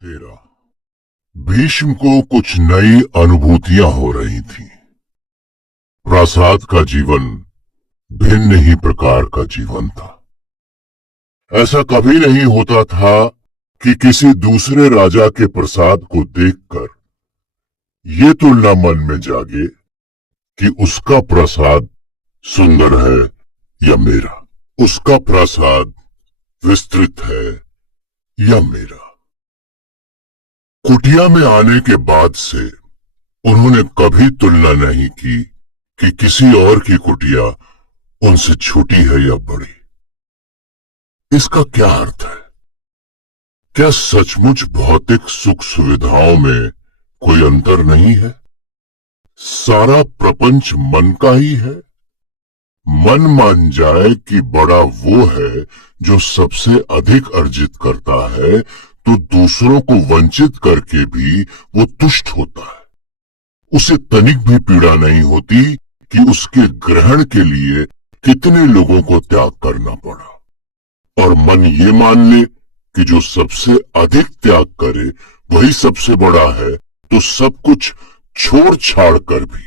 तेरा भीष्म को कुछ नई अनुभूतियां हो रही थीं। प्रासाद का जीवन भिन्न ही प्रकार का जीवन था। ऐसा कभी नहीं होता था कि किसी दूसरे राजा के प्रसाद को देखकर ये तुलना मन में जागे कि उसका प्रसाद सुंदर है या मेरा, उसका प्रसाद विस्तृत है या मेरा। कुटिया में आने के बाद से उन्होंने कभी तुलना नहीं की कि किसी और की कुटिया उनसे छोटी है या बड़ी। इसका क्या अर्थ है? क्या सचमुच भौतिक सुख सुविधाओं में कोई अंतर नहीं है? सारा प्रपंच मन का ही है। मन मान जाए कि बड़ा वो है जो सबसे अधिक अर्जित करता है, तो दूसरों को वंचित करके भी वो तुष्ट होता है। उसे तनिक भी पीड़ा नहीं होती कि उसके ग्रहण के लिए कितने लोगों को त्याग करना पड़ा। और मन ये मान ले कि जो सबसे अधिक त्याग करे वही सबसे बड़ा है, तो सब कुछ छोड़ छाड़ कर भी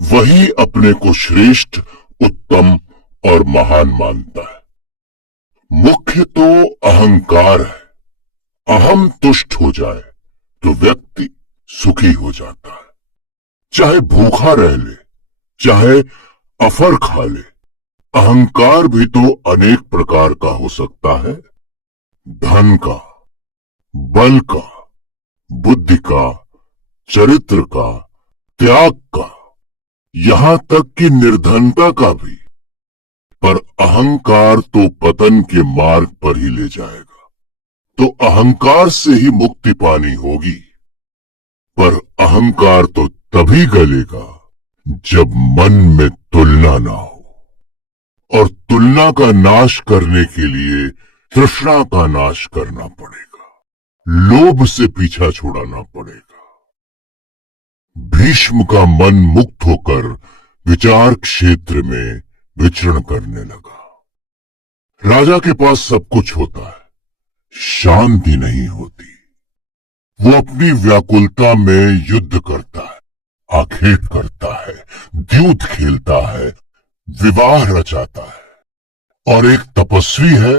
वही अपने को श्रेष्ठ, उत्तम और महान मानता है। मुख्य तो अहंकार है। अहम तुष्ट हो जाए तो व्यक्ति सुखी हो जाता है। चाहे भूखा रह ले, चाहे अफर खा ले, अहंकार भी तो अनेक प्रकार का हो सकता है। धन का, बल का, बुद्धि का, चरित्र का, त्याग का, यहां तक कि निर्धनता का भी। पर अहंकार तो पतन के मार्ग पर ही ले जाएगा। तो अहंकार से ही मुक्ति पानी होगी। पर अहंकार तो तभी गलेगा जब मन में तुलना ना हो। और तुलना का नाश करने के लिए तृष्णा का नाश करना पड़ेगा। लोभ से पीछा छुड़ाना पड़ेगा। भीष्म का मन मुक्त होकर विचार क्षेत्र में विचरण करने लगा। राजा के पास सब कुछ होता है, शांति नहीं होती। वो अपनी व्याकुलता में युद्ध करता है, आखेट करता है, द्यूत खेलता है, विवाह रचाता है। और एक तपस्वी है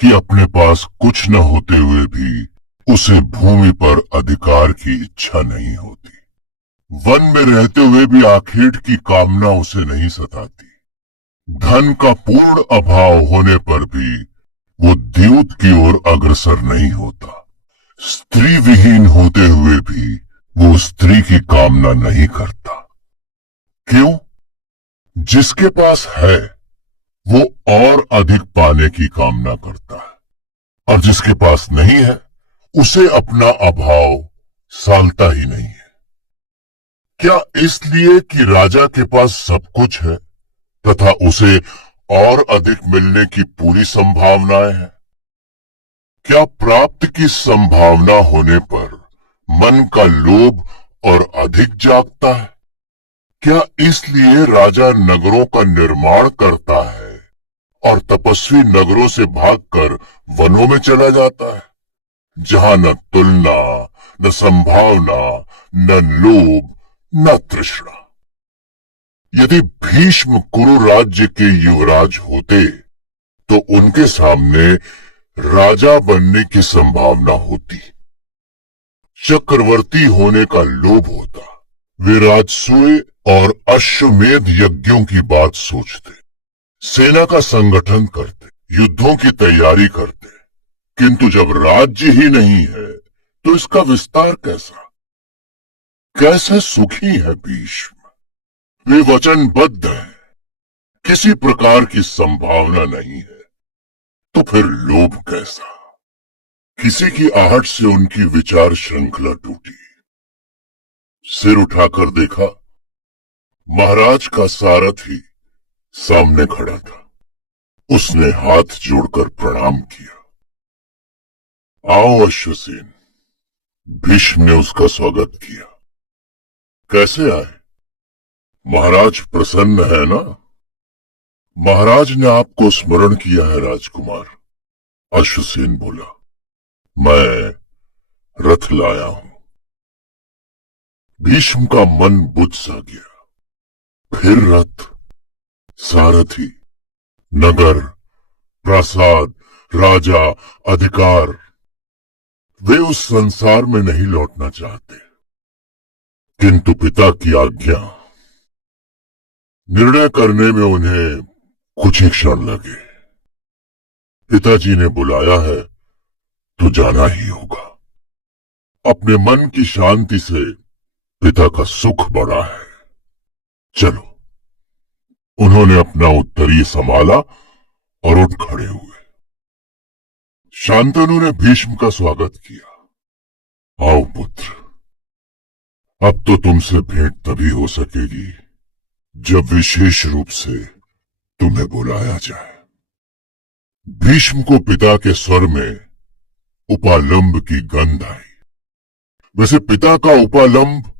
कि अपने पास कुछ न होते हुए भी उसे भूमि पर अधिकार की इच्छा नहीं होती। वन में रहते हुए भी आखेट की कामना उसे नहीं सताती। धन का पूर्ण अभाव होने पर भी वो द्यूत की ओर अग्रसर नहीं होता। स्त्री विहीन होते हुए भी वो स्त्री की कामना नहीं करता। क्यों? जिसके पास है वो और अधिक पाने की कामना करता है, और जिसके पास नहीं है उसे अपना अभाव सालता ही नहीं है। क्या इसलिए कि राजा के पास सब कुछ है तथा उसे और अधिक मिलने की पूरी संभावनाएं हैं? क्या प्राप्ति की संभावना होने पर मन का लोभ और अधिक जागता है? क्या इसलिए राजा नगरों का निर्माण करता है और तपस्वी नगरों से भागकर वनों में चला जाता है, जहां न तुलना, न संभावना, न लोभ, न तृष्णा? यदि भीष्म कुरु राज्य के युवराज होते तो उनके सामने राजा बनने की संभावना होती, चक्रवर्ती होने का लोभ होता। वे राजसूय और अश्वमेध यज्ञों की बात सोचते, सेना का संगठन करते, युद्धों की तैयारी करते। किंतु जब राज्य ही नहीं है तो इसका विस्तार कैसा? कैसे सुखी है भीष्म? वे वचनबद्ध हैं, किसी प्रकार की संभावना नहीं है, तो फिर लोभ कैसा? किसी की आहट से उनकी विचार श्रृंखला टूटी। सिर उठाकर देखा, महाराज का सारथी सामने खड़ा था। उसने हाथ जोड़कर प्रणाम किया। आओ अश्वसेन। भीष्म ने उसका स्वागत किया। कैसे आए? महाराज प्रसन्न है ना? महाराज ने आपको स्मरण किया है राजकुमार, अश्वसेन बोला। मैं रथ लाया हूं। भीष्म का मन बुझ सा गया। फिर रथ, सारथी, नगर, प्रासाद, राजा, अधिकार, वे उस संसार में नहीं लौटना चाहते। किंतु पिता की आज्ञा, निर्णय करने में उन्हें कुछ ही क्षण लगे। पिताजी ने बुलाया है तो जाना ही होगा। अपने मन की शांति से पिता का सुख बड़ा है। चलो। उन्होंने अपना उत्तरीय संभाला और उठ खड़े हुए। शांतनु ने भीष्म का स्वागत किया। आओ पुत्र, अब तो तुमसे भेंट तभी हो सकेगी जब विशेष रूप से तुम्हें बुलाया जाए। भीष्म को पिता के स्वर में उपालंब की गंध आई। वैसे पिता का उपालंब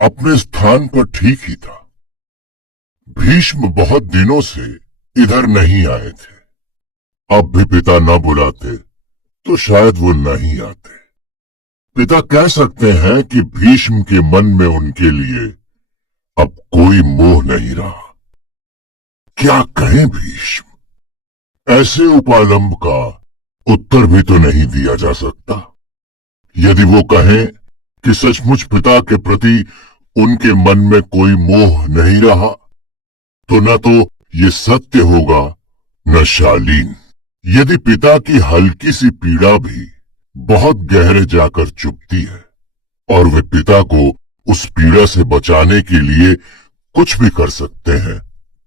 अपने स्थान पर ठीक ही था। भीष्म बहुत दिनों से इधर नहीं आए थे। अब भी पिता न बुलाते तो शायद वो नहीं आते। पिता कह सकते हैं कि भीष्म के मन में उनके लिए अब कोई मोह नहीं रहा। क्या कहें भीष्म? ऐसे उपालंब का उत्तर भी तो नहीं दिया जा सकता। यदि वो कहें कि सचमुच पिता के प्रति उनके मन में कोई मोह नहीं रहा, तो न तो ये सत्य होगा न शालीन। यदि पिता की हल्की सी पीड़ा भी बहुत गहरे जाकर चुभती है और वे पिता को उस पीड़ा से बचाने के लिए कुछ भी कर सकते हैं,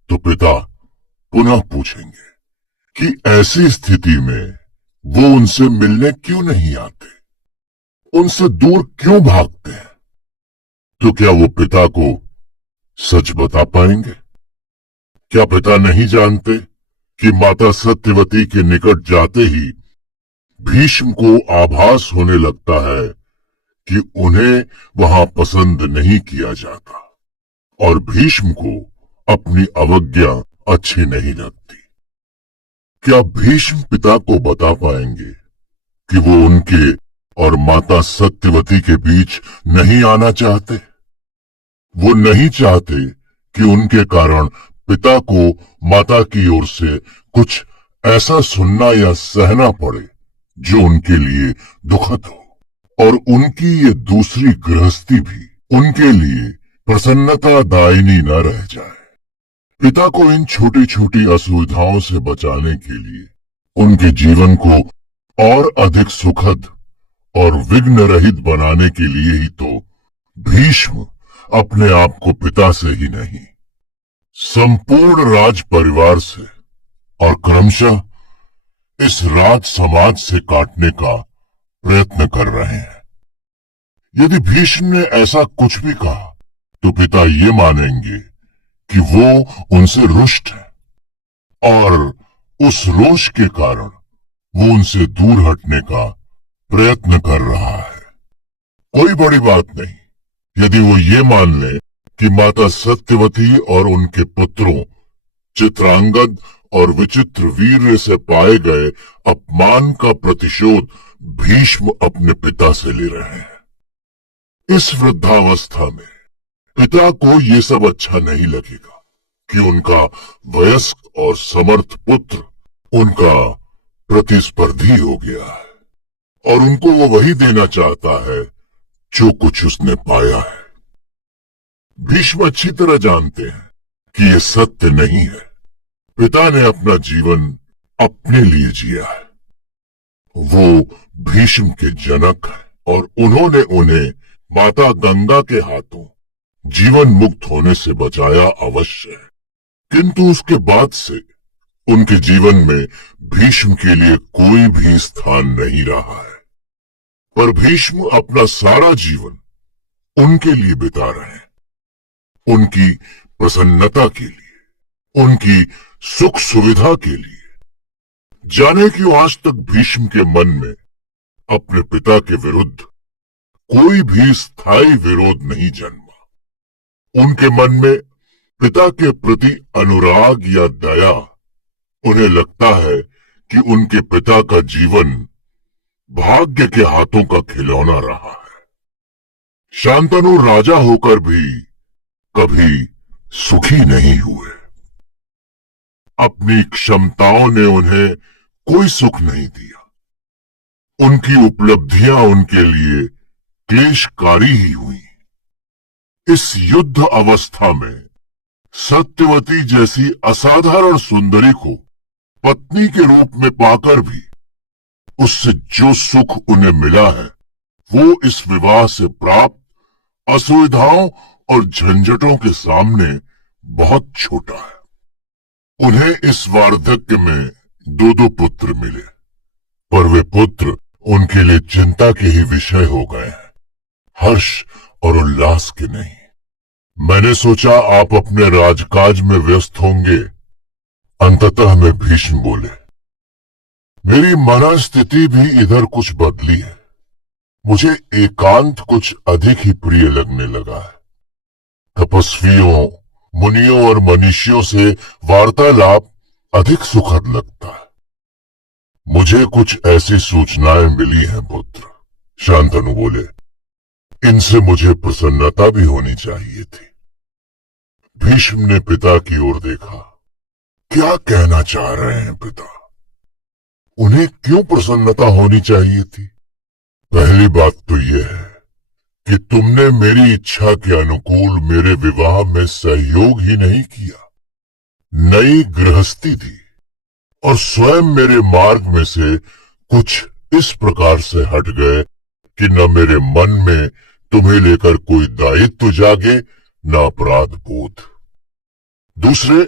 तो पिता पुनः पूछेंगे कि ऐसी स्थिति में वो उनसे मिलने क्यों नहीं आते, उनसे दूर क्यों भागते हैं। तो क्या वो पिता को सच बता पाएंगे? क्या पिता नहीं जानते कि माता सत्यवती के निकट जाते ही भीष्म को आभास होने लगता है कि उन्हें वहां पसंद नहीं किया जाता और भीष्म को अपनी अवज्ञा अच्छी नहीं लगती? क्या भीष्म पिता को बता पाएंगे कि वो उनके और माता सत्यवती के बीच नहीं आना चाहते? वो नहीं चाहते कि उनके कारण पिता को माता की ओर से कुछ ऐसा सुनना या सहना पड़े जो उनके लिए दुखद हो, और उनकी ये दूसरी गृहस्थी भी उनके लिए प्रसन्नतादायिनी न रह जाए। पिता को इन छोटी छोटी असुविधाओं से बचाने के लिए, उनके जीवन को और अधिक सुखद और विघ्न रहित बनाने के लिए ही तो भीष्म अपने आप को पिता से ही नहीं, संपूर्ण राज परिवार से और क्रमशः इस राज समाज से काटने का प्रयत्न कर रहे हैं। यदि भीष्म ने ऐसा कुछ भी कहा तो पिता ये मानेंगे कि वो उनसे रुष्ट है और उस रोष के कारण वो उनसे दूर हटने का प्रयत्न कर रहा है। कोई बड़ी बात नहीं यदि वो ये मान ले कि माता सत्यवती और उनके पुत्रों चित्रांगद और विचित्र वीर्य से पाए गए अपमान का प्रतिशोध भीष्म अपने पिता से ले रहे हैं। इस वृद्धावस्था में पिता को ये सब अच्छा नहीं लगेगा कि उनका वयस्क और समर्थ पुत्र उनका प्रतिस्पर्धी हो गया है और उनको वो वही देना चाहता है जो कुछ उसने पाया है। भीष्म अच्छी तरह जानते हैं कि ये सत्य नहीं है। पिता ने अपना जीवन अपने लिए जिया है। वो भीष्म के जनक है और उन्होंने उन्हें माता गंगा के हाथों जीवन मुक्त होने से बचाया अवश्य है, किंतु उसके बाद से उनके जीवन में भीष्म के लिए कोई भी स्थान नहीं रहा है। पर भीष्म अपना सारा जीवन उनके लिए बिता रहे हैं, उनकी प्रसन्नता के लिए, उनकी सुख सुविधा के लिए। जाने क्यों आज तक भीष्म के मन में अपने पिता के विरुद्ध कोई भी स्थायी विरोध नहीं जन्मा। उनके मन में पिता के प्रति अनुराग या दया, उन्हें लगता है कि उनके पिता का जीवन भाग्य के हाथों का खिलौना रहा है। शांतनु राजा होकर भी कभी सुखी नहीं हुए। अपनी क्षमताओं ने उन्हें कोई सुख नहीं दिया। उनकी उपलब्धियां उनके लिए क्लेशकारी ही हुई। इस युद्ध अवस्था में सत्यवती जैसी असाधारण सुंदरी को पत्नी के रूप में पाकर भी उससे जो सुख उन्हें मिला है वो इस विवाह से प्राप्त असुविधाओं और झंझटों के सामने बहुत छोटा है। उन्हें इस वार्धक्य में दो दो पुत्र मिले, पर वे पुत्र उनके लिए चिंता के ही विषय हो गए हैं, हर्ष और उल्लास के नहीं। मैंने सोचा आप अपने राजकाज में व्यस्त होंगे। अंततः में भीष्म बोले, मेरी मनस्थिति भी इधर कुछ बदली है। मुझे एकांत कुछ अधिक ही प्रिय लगने लगा है। तपस्वियों, मुनियों और मनीषियों से वार्तालाप अधिक सुखद लगता है। मुझे कुछ ऐसी सूचनाएं मिली हैं पुत्र। शांतनु बोले, इनसे मुझे प्रसन्नता भी होनी चाहिए थी। भीष्म ने पिता की ओर देखा। क्या कहना चाह रहे हैं पिता? उन्हें क्यों प्रसन्नता होनी चाहिए थी? पहली बात तो यह है कि तुमने मेरी इच्छा के अनुकूल मेरे विवाह में सहयोग ही नहीं किया। नई गृहस्थी थी और स्वयं मेरे मार्ग में से कुछ इस प्रकार से हट गए कि न मेरे मन में तुम्हें लेकर कोई दायित्व जागे, न अपराध बोध। दूसरे,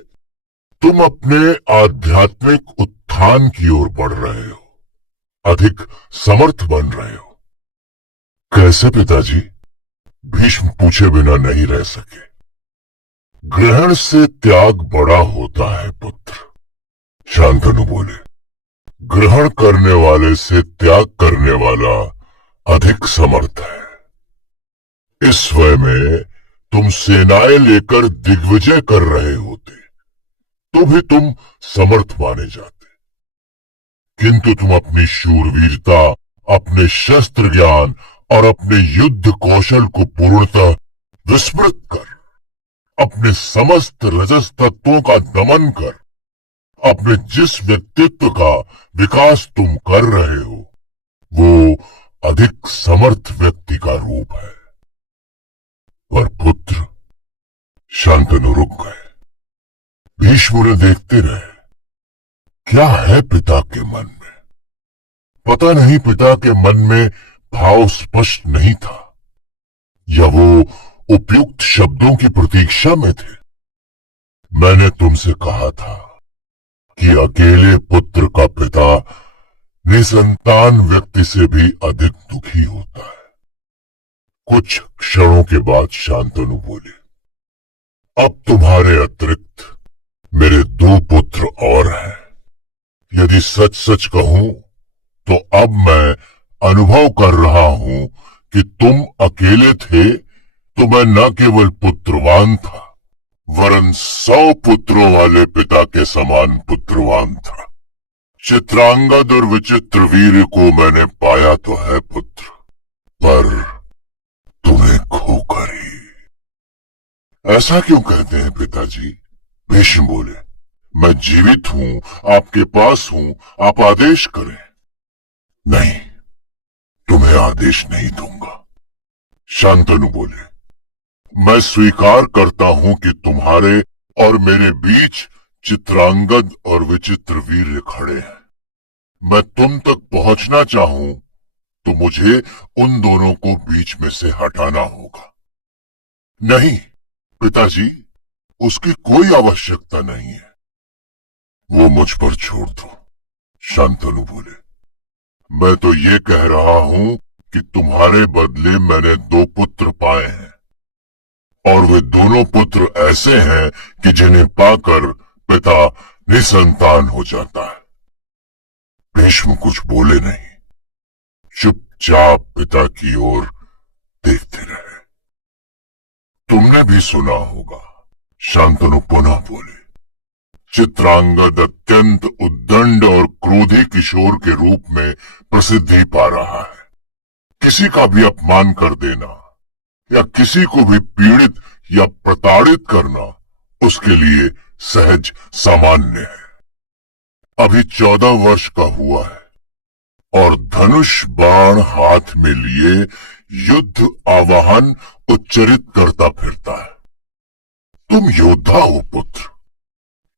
तुम अपने आध्यात्मिक उत्थान की ओर बढ़ रहे हो, अधिक समर्थ बन रहे हो। कैसे पिताजी? भीष्म पूछे बिना नहीं रह सके। ग्रहण से त्याग बड़ा होता है पुत्र। शांतनु बोले, ग्रहण करने वाले से त्याग करने वाला अधिक समर्थ है। इस स्वयं में तुम सेनाएं लेकर दिग्विजय कर रहे होते तो भी तुम समर्थ माने जाते, किंतु तुम अपनी शूरवीरता, अपने शस्त्र ज्ञान और अपने युद्ध कौशल को पूर्णतः विस्मृत कर, अपने समस्त रजस तत्वों का दमन कर, अपने जिस व्यक्तित्व का विकास तुम कर रहे हो वो अधिक समर्थ व्यक्ति का रूप है। पर पुत्र, शांतनु रुक गए। भीष्म उन्हें देखते रहे। क्या है पिता के मन में? पता नहीं पिता के मन में भाव स्पष्ट नहीं था या वो उपयुक्त शब्दों की प्रतीक्षा में थे। मैंने तुमसे कहा था कि अकेले पुत्र का पिता निसंतान व्यक्ति से भी अधिक दुखी होता है। कुछ क्षणों के बाद शांतनु बोले, अब तुम्हारे अतिरिक्त मेरे दो पुत्र और हैं। यदि सच सच कहूं तो अब मैं अनुभव कर रहा हूं कि तुम अकेले थे तो मैं न केवल पुत्रवान था वरन 100 पुत्रों वाले पिता के समान पुत्रवान था। चित्रांगद और विचित्र वीर को मैंने पाया तो है पुत्र, पर तुम्हें खोकर ही। ऐसा क्यों कहते हैं पिताजी? भीष्म बोले, मैं जीवित हूं, आपके पास हूं, आप आदेश करें। नहीं, तुम्हें आदेश नहीं दूंगा। शांतनु बोले, मैं स्वीकार करता हूं कि तुम्हारे और मेरे बीच चित्रांगद और विचित्र वीर खड़े हैं। मैं तुम तक पहुंचना चाहूं तो मुझे उन दोनों को बीच में से हटाना होगा। नहीं पिताजी, उसकी कोई आवश्यकता नहीं है। वो मुझ पर छोड़ दो। शांतनु बोले, मैं तो ये कह रहा हूं कि तुम्हारे बदले मैंने 2 पुत्र पाए हैं और वे दोनों पुत्र ऐसे हैं कि जिन्हें पाकर पिता निसंतान हो जाता है। भीष्म कुछ बोले नहीं, चुपचाप पिता की ओर देखते रहे। तुमने भी सुना होगा। शांतनु पुनः बोले, चित्रांगद अत्यंत उद्दंड और क्रोधी किशोर के रूप में प्रसिद्धि पा रहा है। किसी का भी अपमान कर देना या किसी को भी पीड़ित या प्रताड़ित करना उसके लिए सहज सामान्य है। अभी 14 वर्ष का हुआ है और धनुष बाण हाथ में लिए युद्ध आवाहन उच्चरित करता फिरता है। तुम योद्धा हो पुत्र,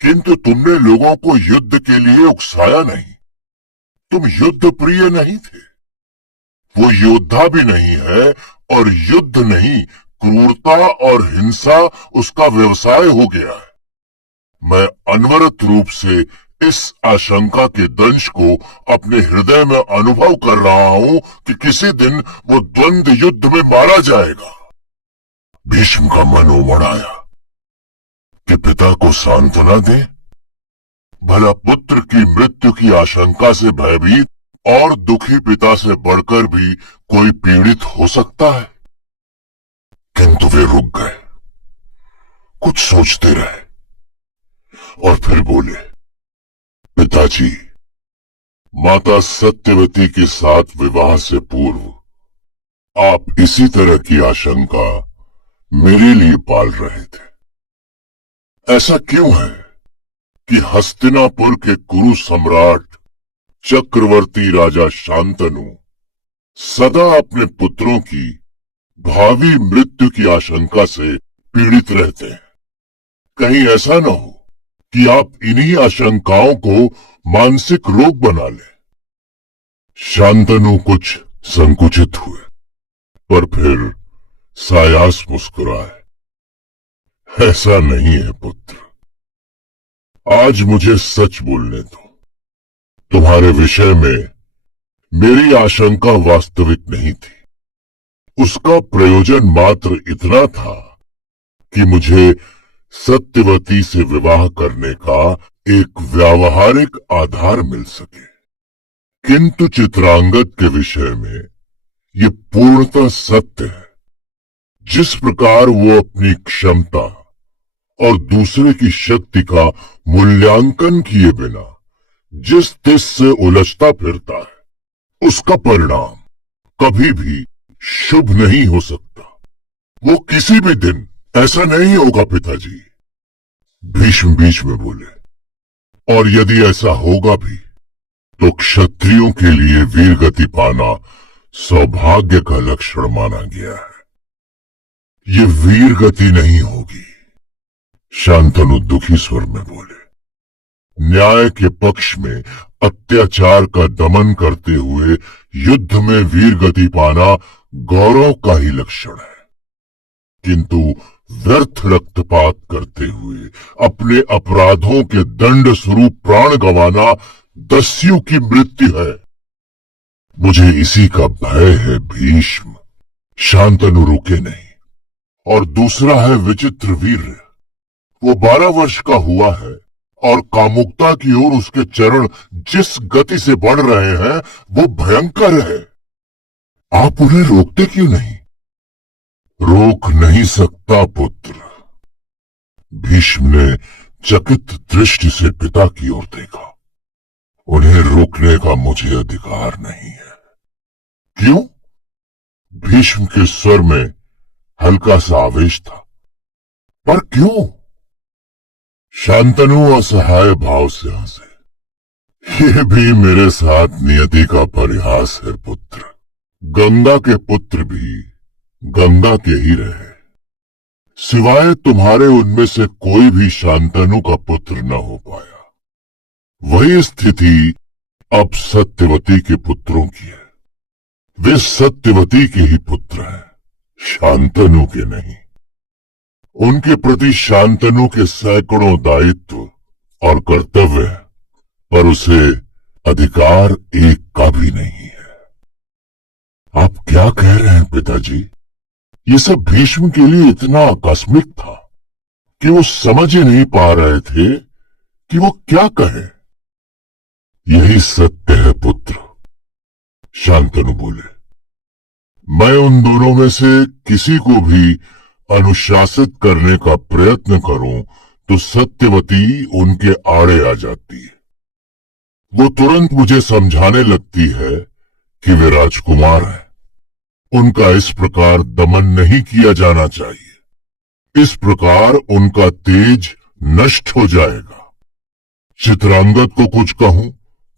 किंतु तुमने लोगों को युद्ध के लिए उकसाया नहीं। तुम युद्ध प्रिय नहीं थे। वो योद्धा भी नहीं है और युद्ध नहीं, क्रूरता और हिंसा उसका व्यवसाय हो गया है। मैं अनवरत रूप से इस आशंका के दंश को अपने हृदय में अनुभव कर रहा हूं कि किसी दिन वो द्वंद्व युद्ध में मारा जाएगा। भीष्म का मन उमड़ आया कि पिता को सांत्वना दें। भला पुत्र की मृत्यु की आशंका से भयभीत और दुखी पिता से बढ़कर भी कोई पीड़ित हो सकता है? किंतु वे रुक गए, कुछ सोचते रहे और फिर बोले, पिताजी, माता सत्यवती के साथ विवाह से पूर्व आप इसी तरह की आशंका मेरे लिए पाल रहे थे। ऐसा क्यों है कि हस्तिनापुर के कुरु सम्राट चक्रवर्ती राजा शांतनु सदा अपने पुत्रों की भावी मृत्यु की आशंका से पीड़ित रहते हैं? कहीं ऐसा न हो कि आप इन्हीं आशंकाओं को मानसिक रोग बना लें। शांतनु कुछ संकुचित हुए, पर फिर सायास मुस्कुराए। ऐसा नहीं है पुत्र, आज मुझे सच बोलने दो। तुम्हारे विषय में मेरी आशंका वास्तविक नहीं थी। उसका प्रयोजन मात्र इतना था कि मुझे सत्यवती से विवाह करने का एक व्यावहारिक आधार मिल सके। किंतु चित्रांगद के विषय में ये पूर्णतः सत्य है। जिस प्रकार वो अपनी क्षमता और दूसरे की शक्ति का मूल्यांकन किए बिना जिस तिस से उलझता फिरता है, उसका परिणाम कभी भी शुभ नहीं हो सकता। वो किसी भी दिन ऐसा नहीं होगा पिताजी। भीष्म बीच में बोले, और यदि ऐसा होगा भी तो क्षत्रियों के लिए वीर गति पाना सौभाग्य का लक्षण माना गया है। ये वीर गति नहीं होगी। शांतनु दुखी स्वर में बोले, न्याय के पक्ष में अत्याचार का दमन करते हुए युद्ध में वीर गति पाना गौरव का ही लक्षण है, किंतु व्यर्थ रक्तपात करते हुए अपने अपराधों के दंड स्वरूप प्राण गंवाना दस्यु की मृत्यु है। मुझे इसी का भय है भीष्म। शांतनु रुके नहीं। और दूसरा है विचित्र वीर्य। वो 12 वर्ष का हुआ है और कामुकता की ओर उसके चरण जिस गति से बढ़ रहे हैं वो भयंकर है। आप उन्हें रोकते क्यों नहीं? रोक नहीं सकता पुत्र। भीष्म ने चकित दृष्टि से पिता की ओर देखा। उन्हें रोकने का मुझे अधिकार नहीं है। क्यों? भीष्म के स्वर में हल्का सा आवेश था। पर क्यों? शांतनु असहाय भाव से हंसे। ये भी मेरे साथ नियति का परिहास है पुत्र। गंगा के पुत्र भी गंगा के ही रहे, सिवाय तुम्हारे उनमें से कोई भी शांतनु का पुत्र न हो पाया। वही स्थिति अब सत्यवती के पुत्रों की है। वे सत्यवती के ही पुत्र हैं, शांतनु के नहीं। उनके प्रति शांतनु के सैकड़ों दायित्व और कर्तव्य है, पर उसे अधिकार एक का भी नहीं है। आप क्या कह रहे हैं पिताजी? ये सब भीष्म के लिए इतना आकस्मिक था कि वो समझ ही नहीं पा रहे थे कि वो क्या कहे। यही सत्य है पुत्र, शांतनु बोले। मैं उन दोनों में से किसी को भी अनुशासित करने का प्रयत्न करूं तो सत्यवती उनके आड़े आ जाती है। वो तुरंत मुझे समझाने लगती है कि वे राजकुमार हैं। उनका इस प्रकार दमन नहीं किया जाना चाहिए। इस प्रकार उनका तेज नष्ट हो जाएगा। चित्रांगद को कुछ कहूं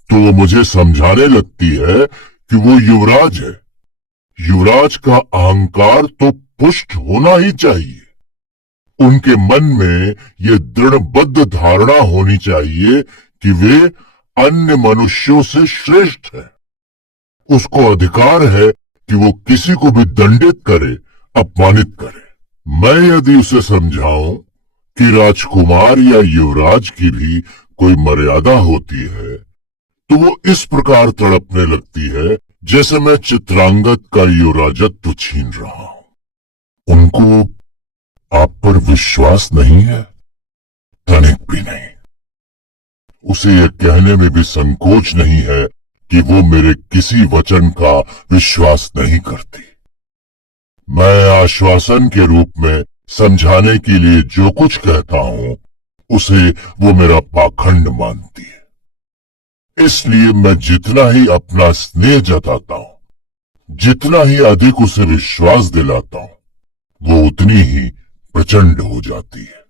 तो वो मुझे समझाने लगती है कि वो युवराज है। युवराज का अहंकार तो पुष्ट होना ही चाहिए। उनके मन में ये दृढ़बद्ध धारणा होनी चाहिए कि वे अन्य मनुष्यों से श्रेष्ठ है। उसको अधिकार है कि वो किसी को भी दंडित करे, अपमानित करे। मैं यदि उसे समझाऊं कि राजकुमार या युवराज की भी कोई मर्यादा होती है, तो वो इस प्रकार तड़पने लगती है जैसे मैं चित्रांगद का युवराजत्व छीन रहा हूं। उनको आप पर विश्वास नहीं है? तनिक भी नहीं। उसे यह कहने में भी संकोच नहीं है कि वो मेरे किसी वचन का विश्वास नहीं करती। मैं आश्वासन के रूप में समझाने के लिए जो कुछ कहता हूं, उसे वो मेरा पाखंड मानती है। इसलिए मैं जितना ही अपना स्नेह जताता हूं, जितना ही अधिक उसे विश्वास दिलाता हूं, वो उतनी ही प्रचंड हो जाती है।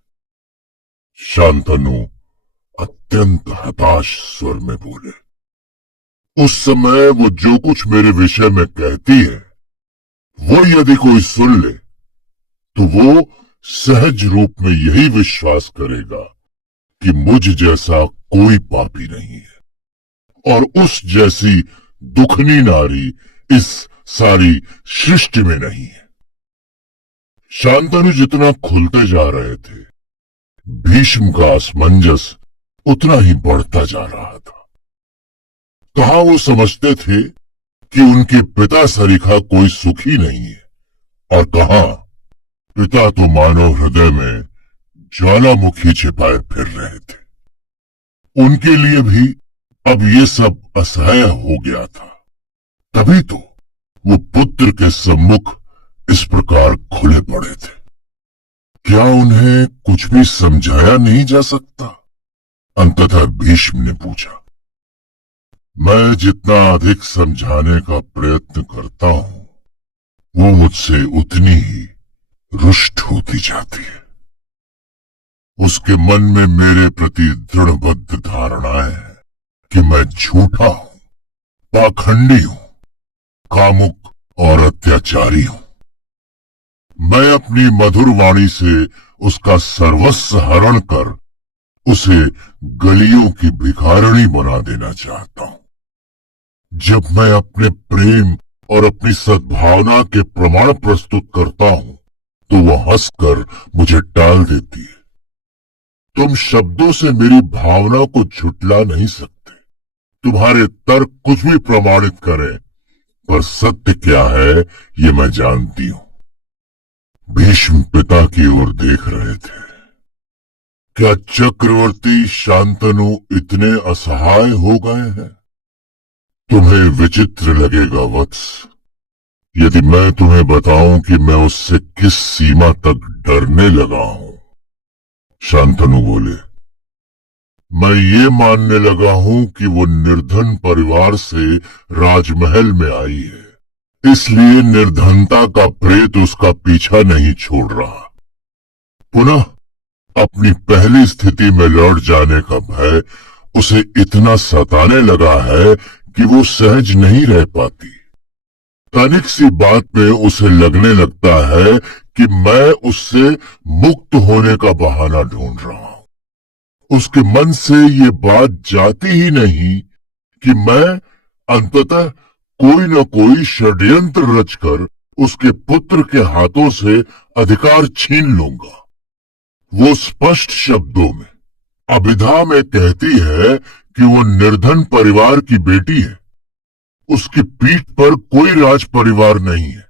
शांतनु अत्यंत हताश स्वर में बोले। उस समय वो जो कुछ मेरे विषय में कहती है, वो यदि कोई सुन ले तो वो सहज रूप में यही विश्वास करेगा कि मुझ जैसा कोई पापी नहीं है और उस जैसी दुखनी नारी इस सारी सृष्टि में नहीं है। शांतनु जितना खुलते जा रहे थे, भीष्म का असमंजस उतना ही बढ़ता जा रहा था। कहां वो समझते थे कि उनके पिता सरीखा कोई सुखी नहीं है, और कहां पिता तो मानव हृदय में ज्वालामुखी छिपाए फिर रहे थे। उनके लिए भी अब ये सब असह्य हो गया था। तभी तो वो पुत्र के सम्मुख इस प्रकार खुले पड़े थे। क्या उन्हें कुछ भी समझाया नहीं जा सकता? अंततः भीष्म ने पूछा। मैं जितना अधिक समझाने का प्रयत्न करता हूं, वो मुझसे उतनी ही रुष्ट होती जाती है। उसके मन में मेरे प्रति दृढ़बद्ध धारणाएं हैं कि मैं झूठा हूं, पाखंडी हूं, कामुक और अत्याचारी हूं। मैं अपनी मधुर वाणी से उसका सर्वस्व हरण कर उसे गलियों की भिखारिणी बना देना चाहता हूं। जब मैं अपने प्रेम और अपनी सद्भावना के प्रमाण प्रस्तुत करता हूं, तो वह हंसकर मुझे टाल देती है। तुम शब्दों से मेरी भावना को झुठला नहीं सकते। तुम्हारे तर्क कुछ भी प्रमाणित करें, पर सत्य क्या है ये मैं जानती हूं। भीष्म पिता की ओर देख रहे थे। क्या चक्रवर्ती शांतनु इतने असहाय हो गए हैं? तुम्हें विचित्र लगेगा वत्स, यदि मैं तुम्हें बताऊं कि मैं उससे किस सीमा तक डरने लगा हूं। शांतनु बोले, मैं ये मानने लगा हूं कि वो निर्धन परिवार से राजमहल में आई है, इसलिए निर्धनता का प्रेत उसका पीछा नहीं छोड़ रहा। पुनः अपनी पहली स्थिति में लौट जाने का भय उसे इतना सताने लगा है कि वो सहज नहीं रह पाती। तनिक सी बात में उसे लगने लगता है कि मैं उससे मुक्त होने का बहाना ढूंढ रहा हूं। उसके मन से ये बात जाती ही नहीं कि मैं अंततः कोई न कोई षड्यंत्र रचकर उसके पुत्र के हाथों से अधिकार छीन लूंगा। वो स्पष्ट शब्दों में अभिधा में कहती है कि वो निर्धन परिवार की बेटी है। उसकी पीठ पर कोई राज परिवार नहीं है,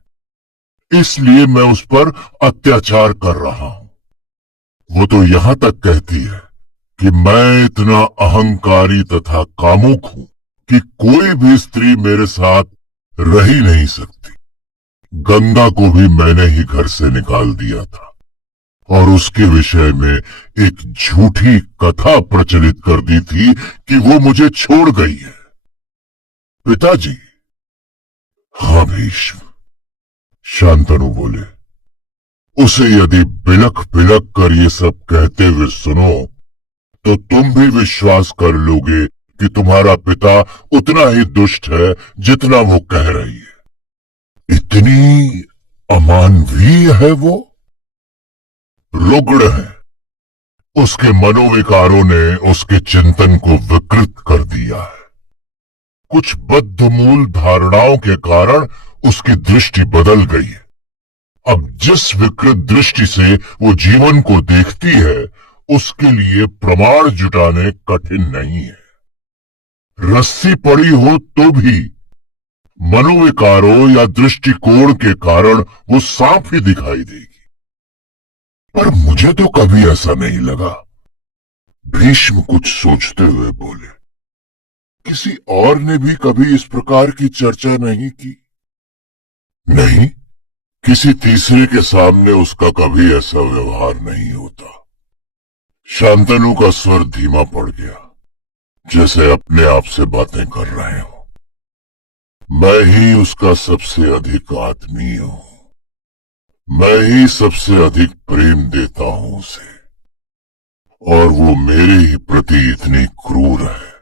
इसलिए मैं उस पर अत्याचार कर रहा हूं। वो तो यहां तक कहती है कि मैं इतना अहंकारी तथा कामुक हूं कि कोई भी स्त्री मेरे साथ रह ही नहीं सकती। गंगा को भी मैंने ही घर से निकाल दिया था। और उसके विषय में एक झूठी कथा प्रचलित कर दी थी कि वो मुझे छोड़ गई है। पिताजी। हाँ भीष्म, शांतनु बोले। उसे यदि बिलख बिलख कर ये सब कहते हुए सुनो तो तुम भी विश्वास कर लोगे कि तुम्हारा पिता उतना ही दुष्ट है जितना वो कह रही है। इतनी अमानवीय है वो, रुग्ण है। उसके मनोविकारों ने उसके चिंतन को विकृत कर दिया है। कुछ बद्धमूल धारणाओं के कारण उसकी दृष्टि बदल गई है। अब जिस विकृत दृष्टि से वो जीवन को देखती है उसके लिए प्रमाण जुटाने कठिन नहीं है। रस्सी पड़ी हो तो भी मनोविकारों या दृष्टिकोण के कारण वो सांप ही दिखाई देगी। पर मुझे तो कभी ऐसा नहीं लगा। भीष्म कुछ सोचते हुए बोले। किसी और ने भी कभी इस प्रकार की चर्चा नहीं की? नहीं, किसी तीसरे के सामने उसका कभी ऐसा व्यवहार नहीं होता। शांतनु का स्वर धीमा पड़ गया, जैसे अपने आप से बातें कर रहे हो। मैं ही उसका सबसे अधिक आत्मीय हूं। मैं ही सबसे अधिक प्रेम देता हूं उसे, और वो मेरे ही प्रति इतनी क्रूर है।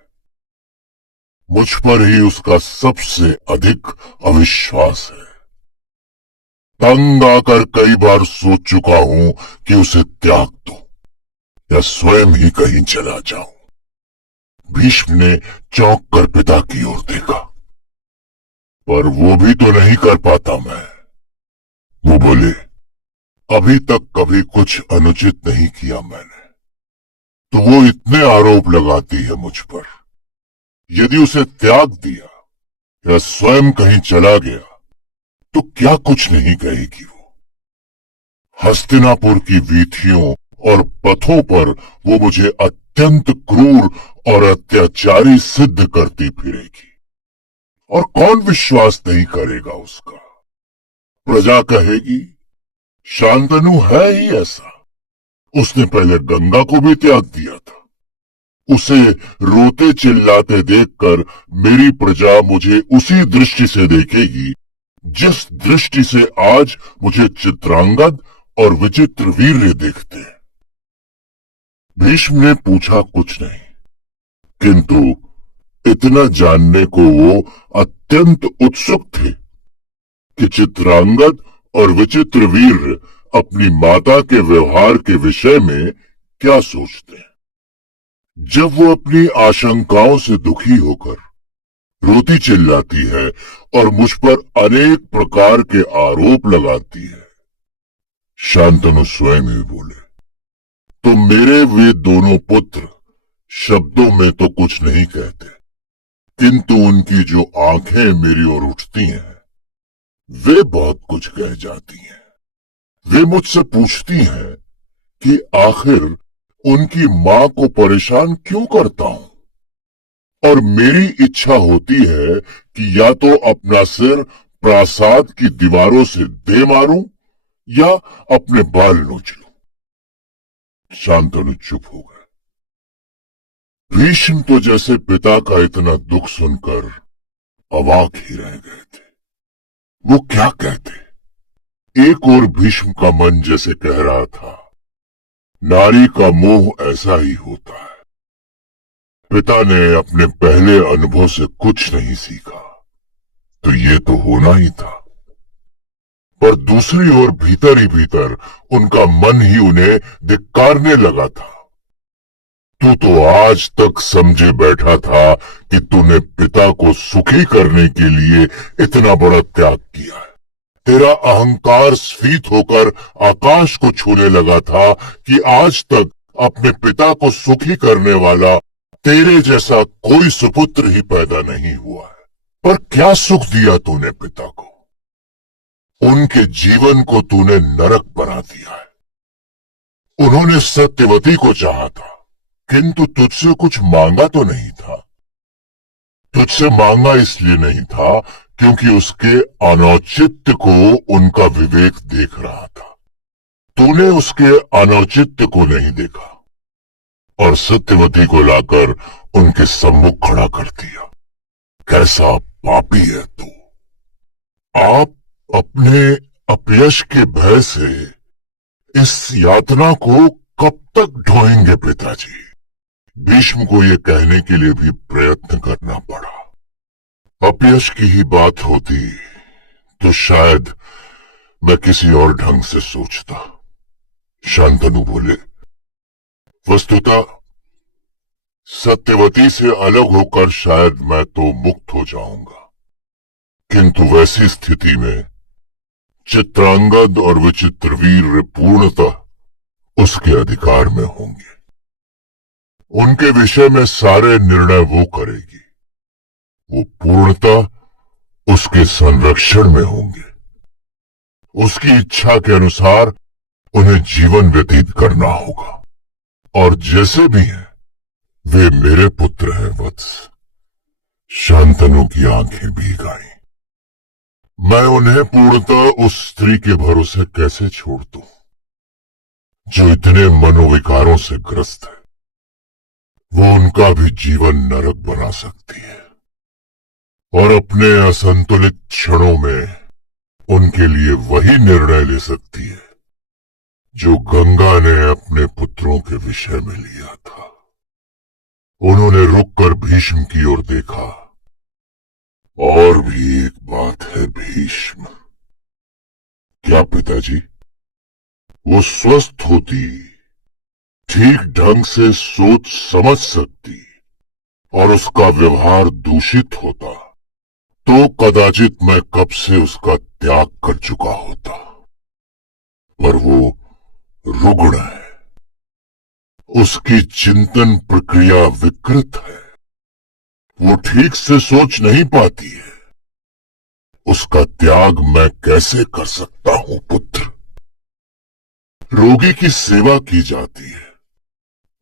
मुझ पर ही उसका सबसे अधिक अविश्वास है। तंग आकर कई बार सोच चुका हूं कि उसे त्याग दूं या स्वयं ही कहीं चला जाऊं। भीष्म ने चौंक कर पिता की ओर देखा। पर वो भी तो नहीं कर पाता मैं। वो बोले, अभी तक कभी कुछ अनुचित नहीं किया मैंने, तो वो इतने आरोप लगाती है मुझ पर। यदि उसे त्याग दिया या स्वयं कहीं चला गया तो क्या कुछ नहीं कहेगी वो। हस्तिनापुर की वीथियों और पथों पर वो मुझे अत्यंत क्रूर और अत्याचारी सिद्ध करती फिरेगी, और कौन विश्वास नहीं करेगा उसका। प्रजा कहेगी, शांतनु है ही ऐसा। उसने पहले गंगा को भी त्याग दिया था। उसे रोते चिल्लाते देखकर मेरी प्रजा मुझे उसी दृष्टि से देखेगी जिस दृष्टि से आज मुझे चित्रांगद और विचित्र वीर्य देखते हैं। भीष्म ने पूछा कुछ नहीं, किंतु इतना जानने को वो अत्यंत उत्सुक थे कि चित्रांगद और विचित्र वीर्य अपनी माता के व्यवहार के विषय में क्या सोचते हैं। जब वो अपनी आशंकाओं से दुखी होकर रोती चिल्लाती है और मुझ पर अनेक प्रकार के आरोप लगाती है। शांतनु स्वयं ही बोले, तो मेरे वे दोनों पुत्र शब्दों में तो कुछ नहीं कहते, किंतु उनकी जो आंखें मेरी ओर उठती हैं वे बहुत कुछ कह जाती हैं। वे मुझसे पूछती हैं कि आखिर उनकी मां को परेशान क्यों करता हूं, और मेरी इच्छा होती है कि या तो अपना सिर प्रासाद की दीवारों से दे मारूं या अपने बाल नोच लूं। शांतनु चुप हो गए। भीष्म तो जैसे पिता का इतना दुख सुनकर अवाक ही रह गए थे। वो क्या कहते। एक और भीष्म का मन जैसे कह रहा था, नारी का मोह ऐसा ही होता है। पिता ने अपने पहले अनुभव से कुछ नहीं सीखा, तो ये तो होना ही था। पर दूसरी ओर भीतर ही भीतर उनका मन ही उन्हें धिक्कारने लगा था। तू तो आज तक समझे बैठा था कि तूने पिता को सुखी करने के लिए इतना बड़ा त्याग किया है। तेरा अहंकार स्फीत होकर आकाश को छूने लगा था कि आज तक अपने पिता को सुखी करने वाला तेरे जैसा कोई सुपुत्र ही पैदा नहीं हुआ है। पर क्या सुख दिया तूने पिता को। उनके जीवन को तूने नरक बना दिया है। उन्होंने सत्यवती को चाहा था, किंतु तुझसे कुछ मांगा तो नहीं था। तुझसे मांगा इसलिए नहीं था क्योंकि उसके अनौचित्य को उनका विवेक देख रहा था। तूने उसके अनौचित्य को नहीं देखा और सत्यवती को लाकर उनके सम्मुख खड़ा कर दिया। कैसा पापी है तू। आप अपने अपयश के भय से इस यातना को कब तक ढोएंगे पिताजी? भीष्म को यह कहने के लिए भी प्रयत्न करना पड़ा। अपयश की ही बात होती तो शायद मैं किसी और ढंग से सोचता। शांतनु बोले, वस्तुतः सत्यवती से अलग होकर शायद मैं तो मुक्त हो जाऊंगा, किंतु वैसी स्थिति में चित्रांगद और विचित्रवीर पूर्णतः उसके अधिकार में होंगे। उनके विषय में सारे निर्णय वो करेगी। वो पूर्णतः उसके संरक्षण में होंगे। उसकी इच्छा के अनुसार उन्हें जीवन व्यतीत करना होगा। और जैसे भी हैं, वे मेरे पुत्र हैं वत्स। शांतनु की आंखें भीग आईं। मैं उन्हें पूर्णतः उस स्त्री के भरोसे कैसे छोड़ दूं, जो इतने मनोविकारों से ग्रस्त है। वो उनका भी जीवन नरक बना सकती है और अपने असंतुलित क्षणों में उनके लिए वही निर्णय ले सकती है जो गंगा ने अपने पुत्रों के विषय में लिया था। उन्होंने रुककर भीष्म की ओर देखा। और भी एक बात है भीष्म। क्या पिताजी? वो स्वस्थ होती, ठीक ढंग से सोच समझ सकती और उसका व्यवहार दूषित होता तो कदाचित मैं कब से उसका त्याग कर चुका होता। पर वो रुग्ण है। उसकी चिंतन प्रक्रिया विकृत है। वो ठीक से सोच नहीं पाती है। उसका त्याग मैं कैसे कर सकता हूं पुत्र? रोगी की सेवा की जाती है,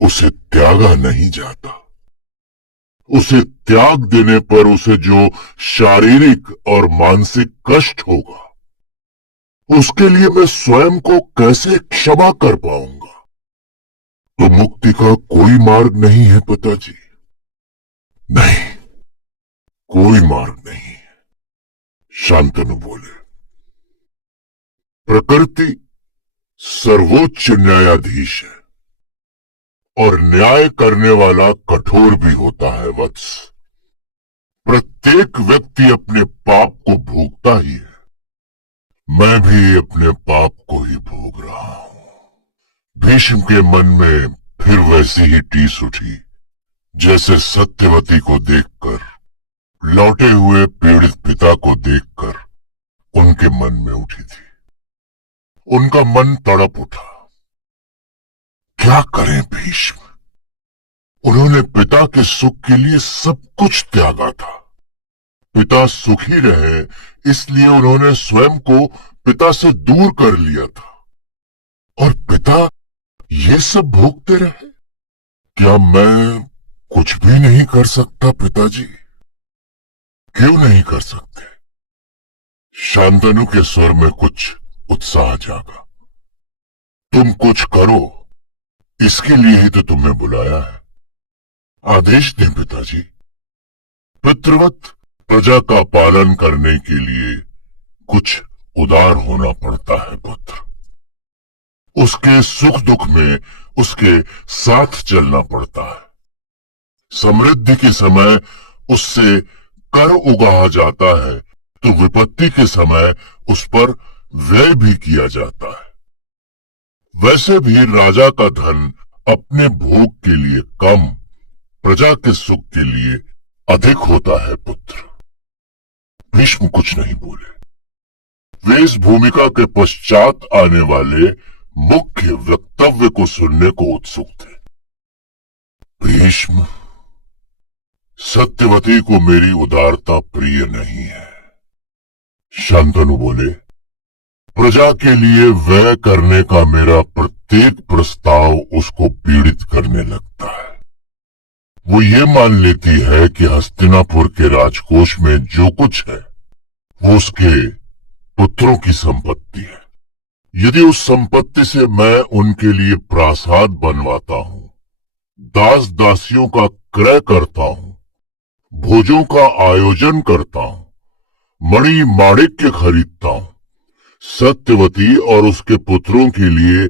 उसे त्यागा नहीं जाता। उसे त्याग देने पर उसे जो शारीरिक और मानसिक कष्ट होगा, उसके लिए मैं स्वयं को कैसे क्षमा कर पाऊंगा? तो मुक्ति का कोई मार्ग नहीं है पिताजी। नहीं, कोई मार्ग नहीं है। शांतनु बोले, प्रकृति सर्वोच्च न्यायाधीश है और न्याय करने वाला कठोर भी होता है वत्स। प्रत्येक व्यक्ति अपने पाप को भोगता ही है। मैं भी अपने पाप को ही भोग रहा हूं। भीष्म के मन में फिर वैसी ही टीस उठी जैसे सत्यवती को देखकर, लौटे हुए पीड़ित पिता को देखकर उनके मन में उठी थी। उनका मन तड़प उठा। क्या करें भीष्म? उन्होंने पिता के सुख के लिए सब कुछ त्यागा था। पिता सुखी रहे इसलिए उन्होंने स्वयं को पिता से दूर कर लिया था। और पिता ये सब भोगते रहे। क्या मैं कुछ भी नहीं कर सकता पिताजी? क्यों नहीं कर सकते? शांतनु के स्वर में कुछ उत्साह जागा। तुम कुछ करो, इसके लिए ही तो तुम्हें बुलाया है। आदेश दें पिताजी। पितृवत प्रजा का पालन करने के लिए कुछ उदार होना पड़ता है पुत्र। उसके सुख दुख में उसके साथ चलना पड़ता है। समृद्धि के समय उससे कर उगाहा जाता है तो विपत्ति के समय उस पर व्यय भी किया जाता है। वैसे भी राजा का धन अपने भोग के लिए कम, प्रजा के सुख के लिए अधिक होता है पुत्र। भीष्म कुछ नहीं बोले। वे इस भूमिका के पश्चात आने वाले मुख्य वक्तव्य को सुनने को उत्सुक थे। भीष्म, सत्यवती को मेरी उदारता प्रिय नहीं है। शांतनु बोले, प्रजा के लिए व्यय करने का मेरा प्रत्येक प्रस्ताव उसको पीड़ित करने लगता है। वो ये मान लेती है कि हस्तिनापुर के राजकोष में जो कुछ है वो उसके पुत्रों की संपत्ति है यदि उस संपत्ति से मैं उनके लिए प्रासाद बनवाता हूं, दास दासियों का क्रय करता हूं, भोजों का आयोजन करता हूं, मणि माणिक्य खरीदता हूं, सत्यवती और उसके पुत्रों के लिए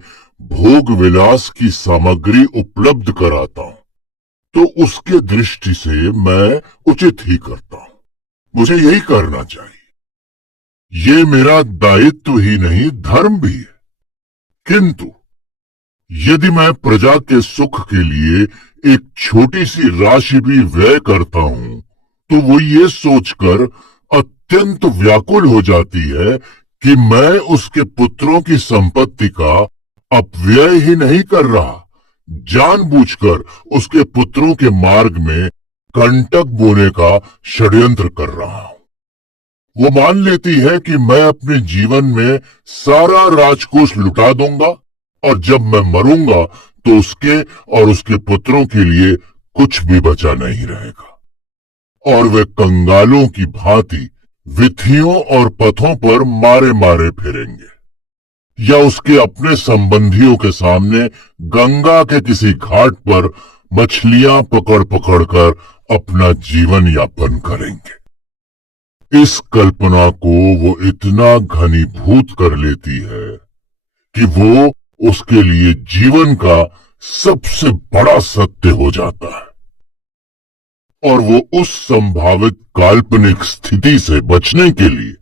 भोग विलास की सामग्री उपलब्ध कराता हूं, तो उसके दृष्टि से मैं उचित ही करता हूं। मुझे यही करना चाहिए। ये मेरा दायित्व ही नहीं, धर्म भी है। किंतु यदि मैं प्रजा के सुख के लिए एक छोटी सी राशि भी व्यय करता हूं, तो वो ये सोचकर अत्यंत व्याकुल हो जाती है कि मैं उसके पुत्रों की संपत्ति का अपव्यय ही नहीं कर रहा, जानबूझकर उसके पुत्रों के मार्ग में कंटक बोने का षड्यंत्र कर रहा हूं। वो मान लेती है कि मैं अपने जीवन में सारा राजकोष लुटा दूंगा और जब मैं मरूंगा तो उसके और उसके पुत्रों के लिए कुछ भी बचा नहीं रहेगा और वे कंगालों की भांति विथियों और पथों पर मारे मारे फिरेंगे या उसके अपने संबंधियों के सामने गंगा के किसी घाट पर मछलियां पकड़ पकड़ कर अपना जीवन यापन करेंगे। इस कल्पना को वो इतना घनीभूत कर लेती है कि वो उसके लिए जीवन का सबसे बड़ा सत्य हो जाता है और वो उस संभावित काल्पनिक स्थिति से बचने के लिए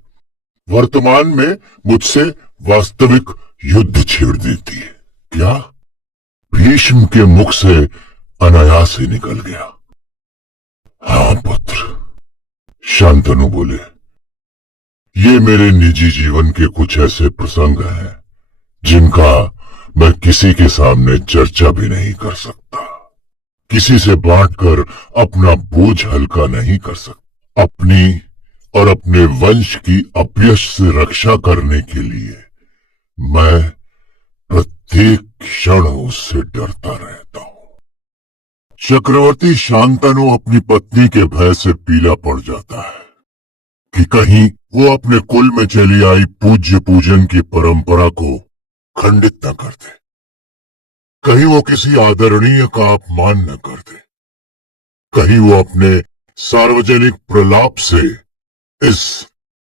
वर्तमान में मुझसे वास्तविक युद्ध छेड़ देती है। क्या? भीष्म के मुख से अनायास ही निकल गया। हाँ पुत्र, शांतनु बोले। ये मेरे निजी जीवन के कुछ ऐसे प्रसंग हैं जिनका मैं किसी के सामने चर्चा भी नहीं कर सकता, किसी से बांटकर अपना बोझ हल्का नहीं कर सकता। अपनी और अपने वंश की अपयश से रक्षा करने के लिए मैं प्रत्येक क्षण उससे डरता रहता हूं। चक्रवर्ती शांतनु अपनी पत्नी के भय से पीला पड़ जाता है कि कहीं वो अपने कुल में चली आई पूज्य पूजन की परंपरा को खंडित न कर दे, कहीं वो किसी आदरणीय का अपमान न कर दे, कहीं वो अपने सार्वजनिक प्रलाप से इस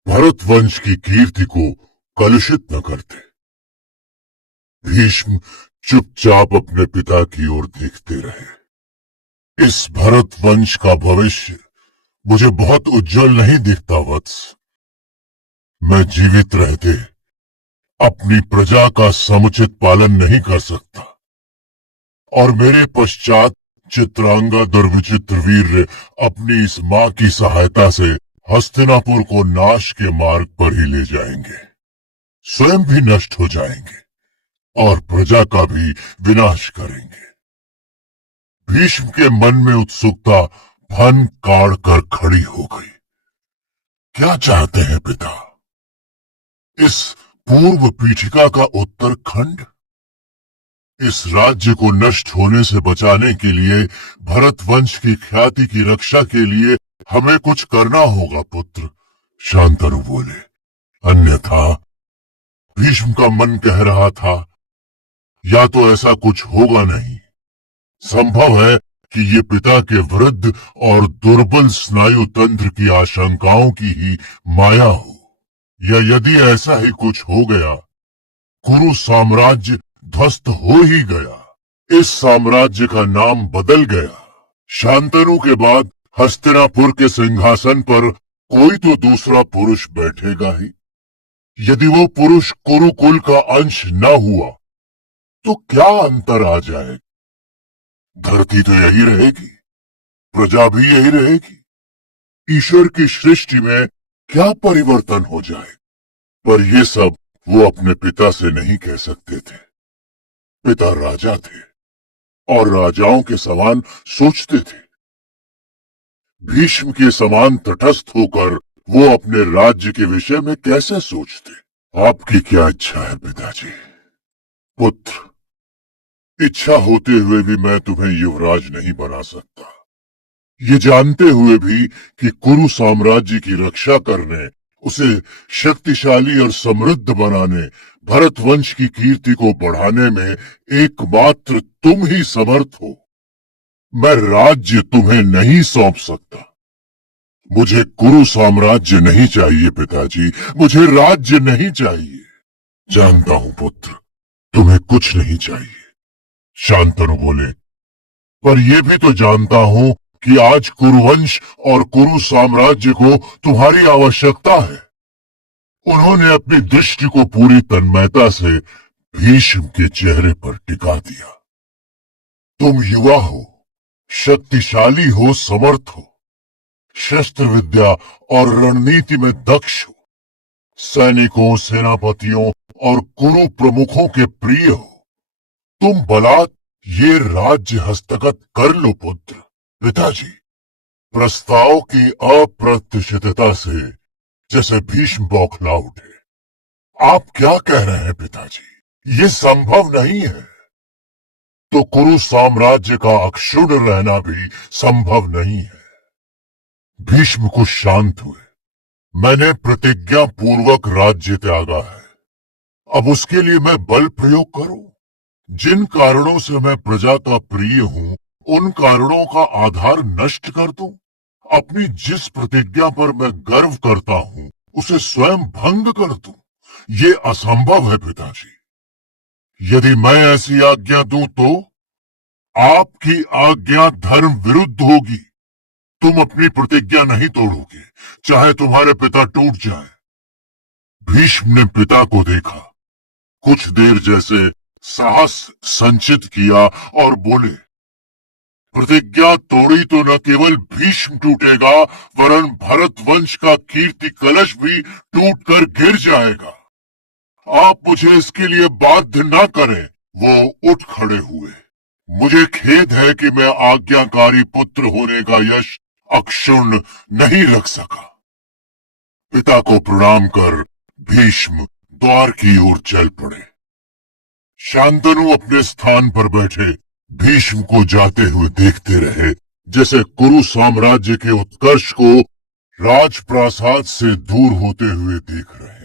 भरत वंश की कीर्ति को कलुषित न कर दे। भीष्म चुपचाप अपने पिता की ओर देखते रहे। इस भरत वंश का भविष्य मुझे बहुत उज्जवल नहीं दिखता वत्स। मैं जीवित रहते अपनी प्रजा का समुचित पालन नहीं कर सकता और मेरे पश्चात चित्रांगद दुर्विचित्र वीर अपनी इस मां की सहायता से हस्तिनापुर को नाश के मार्ग पर ही ले जाएंगे, स्वयं भी नष्ट हो जाएंगे और प्रजा का भी विनाश करेंगे। भीष्म के मन में उत्सुकता फन काढ़ कर खड़ी हो गई। क्या चाहते हैं पिता? इस पूर्व पीठिका का उत्तरखंड? इस राज्य को नष्ट होने से बचाने के लिए, भरत वंश की ख्याति की रक्षा के लिए हमें कुछ करना होगा पुत्र, शांतनु बोले। अन्यथा भीष्म का मन कह रहा था, या तो ऐसा कुछ होगा नहीं, संभव है कि ये पिता के वृद्ध और दुर्बल स्नायु तंत्र की आशंकाओं की ही माया हो, या यदि ऐसा ही कुछ हो गया, कुरु साम्राज्य ध्वस्त हो ही गया, इस साम्राज्य का नाम बदल गया, शांतनु के बाद हस्तिनापुर के सिंहासन पर कोई तो दूसरा पुरुष बैठेगा ही। यदि वो पुरुष कुरुकुल का अंश न हुआ तो क्या अंतर आ जाएगा? धरती तो यही रहेगी, प्रजा भी यही रहेगी, ईश्वर की सृष्टि में क्या परिवर्तन हो जाए? पर ये सब वो अपने पिता से नहीं कह सकते थे। पिता राजा थे और राजाओं के समान सोचते थे। भीष्म के समान तटस्थ होकर वो अपने राज्य के विषय में कैसे सोचते? आपकी क्या इच्छा है पिताजी? पुत्र, इच्छा होते हुए भी मैं तुम्हें युवराज नहीं बना सकता, ये जानते हुए भी कि कुरु साम्राज्य की रक्षा करने उसे शक्तिशाली और समृद्ध बनाने, भरत वंश की कीर्ति को बढ़ाने में एकमात्र तुम ही समर्थ हो। मैं राज्य तुम्हें नहीं सौंप सकता। मुझे कुरु साम्राज्य नहीं चाहिए पिताजी, मुझे राज्य नहीं चाहिए। जानता हूं पुत्र, तुम्हें कुछ नहीं चाहिए, शांतनु बोले, पर यह भी तो जानता हूं कि आज कुरुवंश और कुरु साम्राज्य को तुम्हारी आवश्यकता है। उन्होंने अपनी दृष्टि को पूरी तन्मयता से भीष्म के चेहरे पर टिका दिया। तुम युवा हो, शक्तिशाली हो, समर्थ हो, शस्त्र विद्या और रणनीति में दक्ष हो, सैनिकों, सेनापतियों और कुरु प्रमुखों के प्रिय हो। तुम बलात् ये राज्य हस्तगत कर लो पुत्र। पिताजी, प्रस्ताव की अप्रत्याशितता से जैसे भीष्म बौखला उठे। आप क्या कह रहे हैं पिताजी? ये संभव नहीं है। तो कुरु साम्राज्य का अक्षुण्ण रहना भी संभव नहीं है। भीष्म कुछ शांत हुए। मैंने प्रतिज्ञा पूर्वक राज्य त्यागा है, अब उसके लिए मैं बल प्रयोग करूं? जिन कारणों से मैं प्रजा का प्रिय हूं, उन कारणों का आधार नष्ट कर दूं? अपनी जिस प्रतिज्ञा पर मैं गर्व करता हूं, उसे स्वयं भंग कर दूं? ये असंभव है पिताजी। यदि मैं ऐसी आज्ञा दूं तो आपकी आज्ञा धर्म विरुद्ध होगी। तुम अपनी प्रतिज्ञा नहीं तोड़ोगे, चाहे तुम्हारे पिता टूट जाए। भीष्म ने पिता को देखा, कुछ देर जैसे साहस संचित किया और बोले, प्रतिज्ञा तोड़ी तो न केवल भीष्म टूटेगा, वरन भरत वंश का कीर्ति कलश भी टूटकर गिर जाएगा। आप मुझे इसके लिए बाध्य न करें। वो उठ खड़े हुए। मुझे खेद है कि मैं आज्ञाकारी पुत्र होने का यश अक्षुण्ण नहीं रख सका। पिता को प्रणाम कर भीष्म द्वार की ओर चल पड़े। शांतनु अपने स्थान पर बैठे भीष्म को जाते हुए देखते रहे, जैसे कुरु साम्राज्य के उत्कर्ष को राजप्रासाद से दूर होते हुए देख रहे।